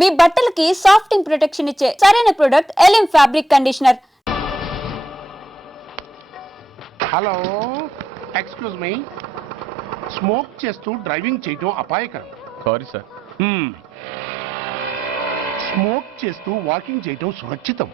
మీ బట్టలకి సాఫ్టింగ్ ప్రొటెక్షన్ ఇచ్చే సరైన ప్రొడక్ట్ ఎలిమ్ fabric conditioner. Hello, excuse me. Smoke చేస్తూ డ్రైవింగ్ చేయటం అపాయకరం. Sorry sir. స్మోక్ చేస్తూ వాకింగ్ చేయటం సురక్షితం.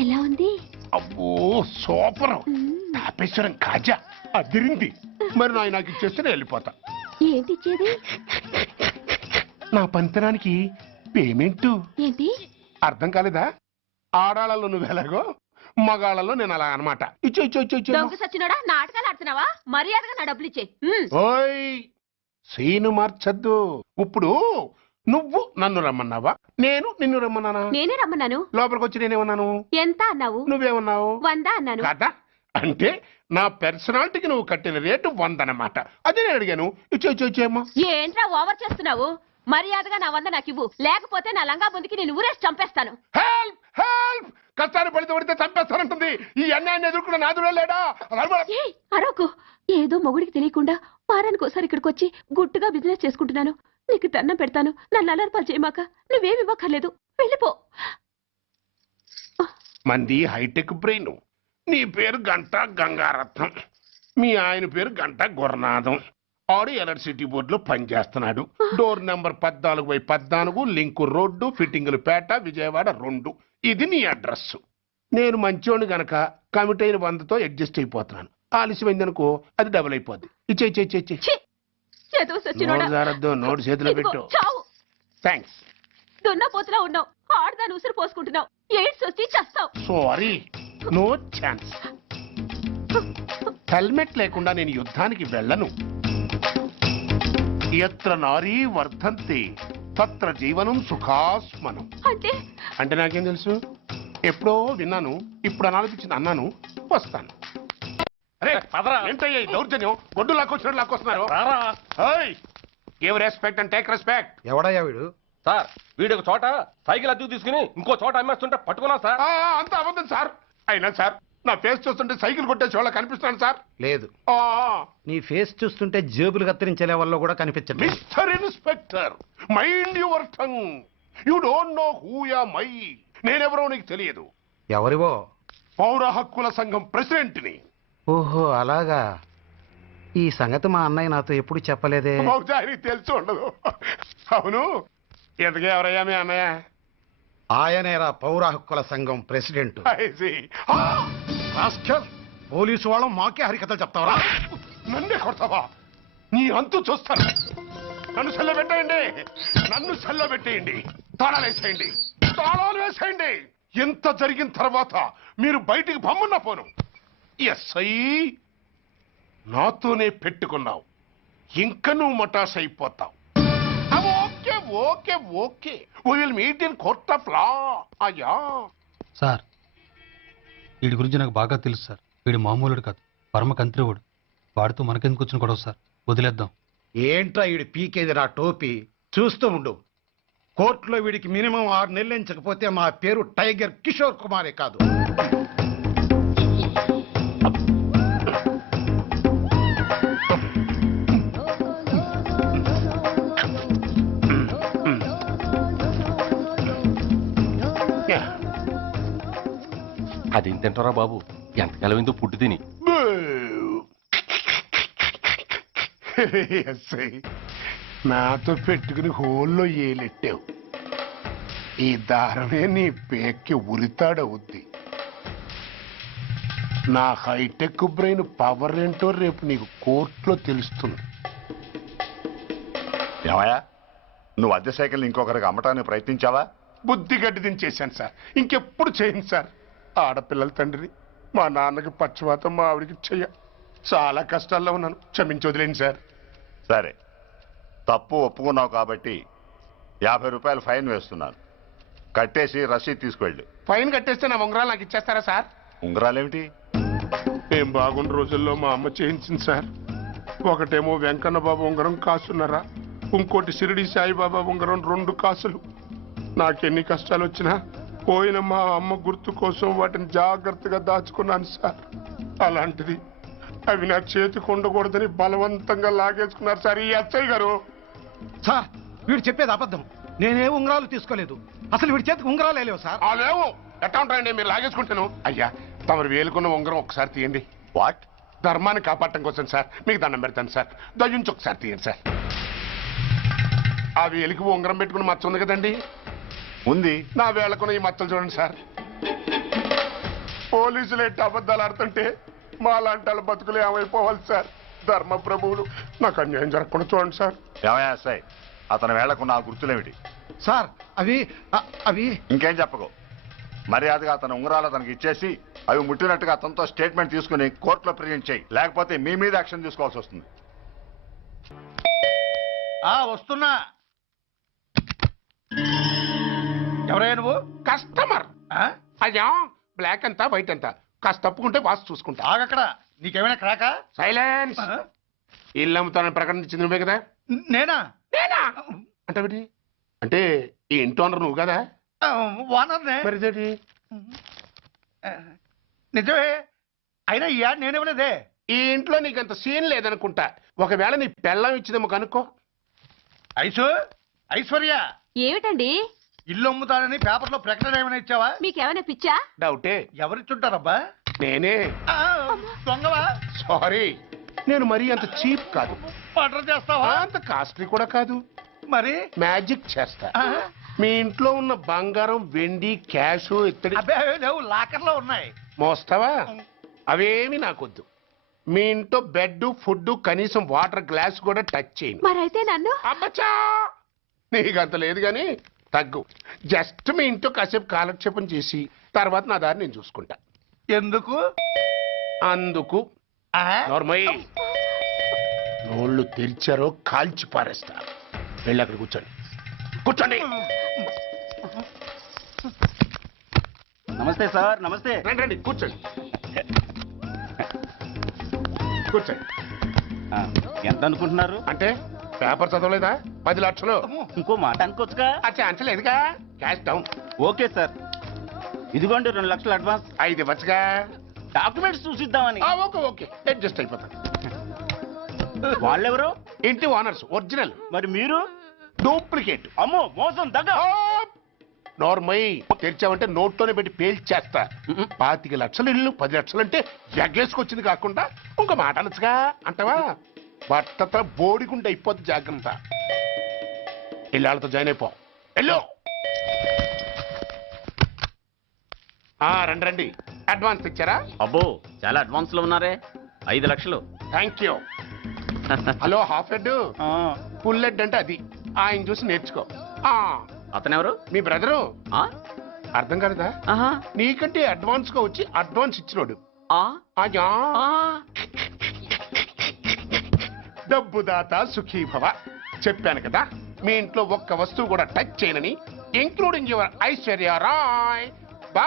ఎలా ఉంది? అబ్బో సూపర్. తాపేశ్వరం కాజా అదిరింది. మరి నాకు ఇచ్చేస్తే నేను వెళ్ళిపోతా. ఏంటి ఇచ్చేది? నా పంతనానికి పేమెంట్. ఏంటి అర్థం కాలేదా? ఆడాళ్ళలో నువ్వు ఎలాగో మగాళ్ళలో నేను అలా అనమాట. ఇచ్చో ఇచ్చో ఇచ్చో ఇచ్చో. దొంగ సచ్చినోడా, నాటకాలు ఆడుతున్నావా? మర్యాదగా నా డబ్బులు ఇచ్చే. ఓయ్ సీను మార్చద్దు. ఇప్పుడు నువ్వు నన్ను రమ్మన్నావా, నేను నిన్ను రమ్మన్నానా? నేనే రమ్మన్నాను. లోపలికి వచ్చి నేనేమన్నాను? ఎంత అన్నావు? నువ్వేమన్నావు? 100 అన్నాను. కదా అంటే నా పర్సనాలిటీకి నువ్వు కట్టిన రేటు 100 అన్నమాట. అదే నేను అడిగాను. ఇచ్చో ఇచ్చో ఇచ్చేమ్మా. ఏంట్రా ఓవర్ చేస్తున్నావు? మర్యాదగా నా 100 నాకు ఇవ్వు, లేకపోతే నా లంగా బొందికి నేను ఊరేసి చంపేస్తాను. Help help. కష్టాన్ని పడితే చంపేస్తానంటుంది. ఈ అన్యాయాన్ని ఎదుర్కొన్న నాదుడే లేడా? ఏయ్, అరవకు. ఏదో మొగుడికి తెలియకుండా వారానికి ఒకసారి ఇక్కడికి వచ్చి గుట్టుగా బిజినెస్ చేసుకుంటున్నాను. నీకు దండం పెడతాను, నన్ను అలర్పాలు చేయమాక. నువ్వేమి ఇవ్వక్కర్లేదు, వెళ్ళిపో. మంది హైటెక్ బ్రెయిన్. నీ పేరు గంట గంగారత్నం, మీ ఆయన పేరు గంట గురునాథం. ఆడు ఎలక్ట్రిసిటీ బోర్డులో పనిచేస్తున్నాడు. డోర్ నెంబర్ 14/14, లింకు రోడ్డు, ఫిట్టింగులు పేట, విజయవాడ 2. ఇది నీ అడ్రస్. నేను మంచోని గనక కమిట్ అయిన 100తో అడ్జస్ట్ అయిపోతున్నాను. ఆలస్యమైందనుకో అది డబుల్ అయిపోద్ది. ఇచ్చే నోటు చేతిలో పెట్టు. థ్యాంక్స్. దున్నపోతులా ఉన్నావు, ఆడదాని ఉసురు పోసుకుంటున్నావు. ఎయిడ్స్ వచ్చి చస్తావు. Sorry, no chance. హెల్మెట్ లేకుండా నేను యుద్ధానికి వెళ్ళను. ఎత్ర నారీ వర్ధంతి తత్ర జీవనం సుఖాస్మనం. అంటే నాకేం తెలుసు? ఎప్పుడో విన్నాను, ఇప్పుడు అనాలపించింది అన్నాను. వస్తాను. అరే ఏంటయ్యా ఈ దౌర్జన్యం? గొడ్డు లాక్కొచ్చినట్టు లాక్కొస్తున్నారు. Give respect and take respect. ఎవడయ్యా వీడు? సార్ వీడు ఒక చోట సైకిల్ అద్దెకు తీసుకుని ఇంకో చోట అమ్మేస్తుంటే పట్టుకున్నా సార్. అంత అబద్ధం సార్. అయినా సార్ నా ఫేస్ చూస్తుంటే సైకిల్ కొట్టే చోళ్ళ కనిపిస్తాను సార్. లేదు, నీ ఫేస్ చూస్తుంటే జేబులు కత్తిరించే లెవెల్లో కూడా కనిపించదు. Mister inspector, mind your tongue. You don't know who am I. నేనెవరో నీకు తెలియదు. ఎవరివో? పౌర హక్కుల సంఘం ప్రెసిడెంట్ని. ఓహో అలాగా. ఈ సంగతి మా అన్నయ్య నాతో ఎప్పుడు చెప్పలేదే. బహుశా ఆయనకి తెలిసి ఉండదు. అవును, ఎందుకే ఎవరయ్యా మీ అన్నయ్య? ఆయనేరా పౌర హక్కుల సంఘం ప్రెసిడెంట్. పోలీసు వాళ్ళం మాకే హరికథలు చెప్తావరా? నన్నే కొడతావా? నీ అంతు చూస్తాను. నన్ను సెల్లబెట్టేయండి, నన్ను సెల్లబెట్టేయండి. తాళాలు వేసేయండి, తాళాలు వేసేయండి. ఎంత జరిగిన తర్వాత మీరు బయటికి బొమ్మన్న పోను. ఎస్ఐ నాతోనే పెట్టుకున్నావు, ఇంకా నువ్వు మటాస్ అయిపోతావు. Okay okay okay, we will meet in court of law. అయ్యా సార్, వీడి గురించి నాకు బాగా తెలుసు సార్. వీడు మామూలుడు కాదు, పరమ కంత్రివుడు. వాడితో మనకెందుకు వచ్చిన గొడవ సార్, వదిలేద్దాం. ఏంట్రా వీడి పీకేది నా టోపీ? చూస్తూ ఉండు. కోర్టులో వీడికి మినిమం 6 నెలలు ఎంచకపోతే మా పేరు టైగర్ కిషోర్ కుమారే కాదు. అదేం తింటారా బాబు, ఎంతకాలం ఏందో పుట్టి తిని. ఎస్ఐ నాతో పెట్టుకుని హోల్లో ఏలెట్టావు. ఈ దారమే నీ పేక్కి ఉరితాడవుద్ది. నా హైటెక్ బ్రెయిన్ పవర్ ఏంటో రేపు నీకు కోర్టులో తెలుస్తుంది. ఏమయ్యా, నువ్వు అద్దె సైకిల్ ఇంకొకరికి అమ్మటానికి ప్రయత్నించావా? బుద్ధి గడ్డి దించేశాను సార్, ఇంకెప్పుడు చేయను సార్. ఆడపిల్లల తండ్రి, మా నాన్నకి పక్షవాతం, మా ఆవిడికి చెయ్య. చాలా కష్టాల్లో ఉన్నాను, క్షమించి వదిలేండి సార్. సరే, తప్పు ఒప్పుకున్నావు కాబట్టి 50 రూపాయలు ఫైన్ వేస్తున్నాను. కట్టేసి రసీదు తీసుకువెళ్ళు. ఫైన్ కట్టేస్తే నా ఉంగరాలు నాకు ఇచ్చేస్తారా సార్? ఉంగరాలేమిటి? ఏం బాగున్న రోజుల్లో మా అమ్మ చేయించింది సార్. ఒకటేమో వెంకన్న బాబు ఉంగరం కాసున్నరా, ఇంకోటి షిరిడి సాయిబాబా ఉంగరం 2 కాసులు. నాకెన్ని కష్టాలు వచ్చినా పోయిన మా అమ్మ గుర్తు కోసం వాటిని జాగ్రత్తగా దాచుకున్నాను సార్. అలాంటిది అవి నా చేతికి ఉండకూడదని బలవంతంగా లాగేసుకున్నారు సార్ ఈ ఎస్ఐ గారు. సార్ వీడు చెప్పేది అబద్ధం. నేనే ఉంగరాలు తీసుకోలేదు. అసలు వీడి చేతికి ఉంగరాలే లేవు సార్. ఆ లేవు ఎట్టా ఉంటాయండి మీరు లాగేసుకుంటాను. అయ్యా తమరు వేలుకున్న ఉంగరం ఒకసారి తీయండి. వాట్? ధర్మాన్ని కాపాడటం కోసం సార్, మీకు దండం పెడతాను సార్. దయ్యుంచి ఒకసారి తీయండి సార్. ఆ వేలికి ఉంగరం పెట్టుకుని మచ్చ ఉంది కదండి, ఉంది. నా వేళకున్న ఈ మచ్చలు చూడండి సార్. పోలీసులు ఎట్టి అబద్ధాలు ఆడుతుంటే మా లాంటి వాళ్ళ బతుకులు ఏమైపోవాలి సార్. ధర్మ ప్రభువులు నాకు అన్యాయం జరగకుండా చూడండి సార్. ఏమయ్యా సార్, అతని వేళకున్న ఆ గుర్తులేమిటి? సార్ అవి ఇంకేం చెప్పకు. మర్యాదగా అతని ఉంగరాలు అతనికి ఇచ్చేసి అవి ముట్టినట్టుగా అతనితో స్టేట్మెంట్ తీసుకుని కోర్టులో ప్రజెంట్ చేయి. లేకపోతే మీ మీద యాక్షన్ తీసుకోవాల్సి వస్తుంది. వస్తున్నా. ఎవరయ్యా నువ్వు? కస్టమర్. అయ్యా బ్లాక్ అంతా వైట్ అంతా కాస్త తప్పుకుంటే వాసు చూసుకుంటా. ఆగక్కడ. నీకేమైనా క్రాకా? సైలెన్స్. ఇల్లు అమ్ముతానని ప్రకటించింది నువ్వే కదా? నేనా? అంటే అంటే ఈ ఇంటి ఓనర్ నువ్వు కదా? వానర్నే. మరి ఇదేంటి? నిజమే. అయినా ఈ యాడ్ నేనేమలేదే. ఈ ఇంట్లో నీకంత సీన్ లేదనుకుంటా. ఒకవేళ నీ పెళ్ళం ఇచ్చిందేమో కనుక్కో. ఐశ్వర్య ఏమిటండి ఇల్లు అమ్ముతానని పేపర్లో ప్రకటన ఏమైనా ఇచ్చావా? మీకేమైనా పిచ్చా? డౌటే. ఎవరిచ్చుంటారబ్బా? నేనే. దొంగవా? సారీ, నేను మరీ అంత చీప్ కాదు. మర్డర్ చేస్తావా? అంత కాస్ట్లీ కూడా కాదు. మరి మ్యాజిక్ చేస్తా. మీ ఇంట్లో ఉన్న బంగారం, వెండి, క్యాష్, ఇత్తడి అబ్బే లేవు, లాకర్లో ఉన్నాయి. మోస్తావా? అవేమి నాకొద్దు. మీ ఇంట్లో బెడ్, ఫుడ్, కనీసం వాటర్ గ్లాస్ కూడా టచ్ చేయను. మరైతే నన్ను అబ్బచ్చా, నీకంత లేదు గాని తగ్గు. జస్ట్ మీ ఇంట్లో కాసేపు కాలక్షేపం చేసి తర్వాత నా దారి నేను చూసుకుంటా. ఎందుకు? అందుకు నోర్మయ్య నోళ్ళు తెరిచారో కాల్చి పారేస్తా. వెళ్ళి అక్కడ కూర్చోండి. కూర్చోండి. నమస్తే సార్. నమస్తే. రండి రండి కూర్చోండి. కూర్చోండి. ఎంత అనుకుంటున్నారు? అంటే పేపర్ చదవలేదా? 10 లక్షలు. ఇంకో మాట అనుకోవచ్చుగా. ఆ ఛాన్స్ లేదుగా. Cash down. ఓకే సార్, ఇదిగోండి 2 లక్షలు అడ్వాన్స్. 5 ఇవ్వచ్చుగా. డాక్యుమెంట్స్ చూసిద్దామని. ఓకే ఓకే అడ్జస్ట్ అయిపోతాను. వాళ్ళెవరు? ఇంటి ఓనర్స్ ఒరిజినల్, మరి మీరు? డూప్లికేట్. అమ్మో మోసం, దగ్గ. నోర్మై తెరిచామంటే నోట్లోనే పెట్టి పేల్చేస్తా. 25 లక్షలు ఇల్లు 10 లక్షలు అంటే జగ్గేసుకొచ్చింది కాకుండా ఇంకో మాట అనొచ్చుగా అంటావా? బట్టత బోడిగుండ అయిపోద్ది. జాగ్రత్త. ఇల్లాళ్ళతో జాయిన్ అయిపో. ఎల్లో. రండి రండి. అడ్వాన్స్ ఇచ్చారా? అబ్బో చాలా అడ్వాన్స్ లో ఉన్నారే. 5 లక్షలు. Thank you. Hello half head, full head అంటే అది. ఆయన చూసి నేర్చుకో. అతనెవరు? మీ బ్రదరు. అర్థం కాలేదా? నీకంటే అడ్వాన్స్ గా వచ్చి అడ్వాన్స్ ఇచ్చినోడు. అయ్యా డబ్బు దాత సుఖీభవ. చెప్పాను కదా మీ ఇంట్లో ఒక్క వస్తువు కూడా టచ్ చేయనని, ఇంక్లూడింగ్ యువర్ ఐశ్వర్య రాయ్. బా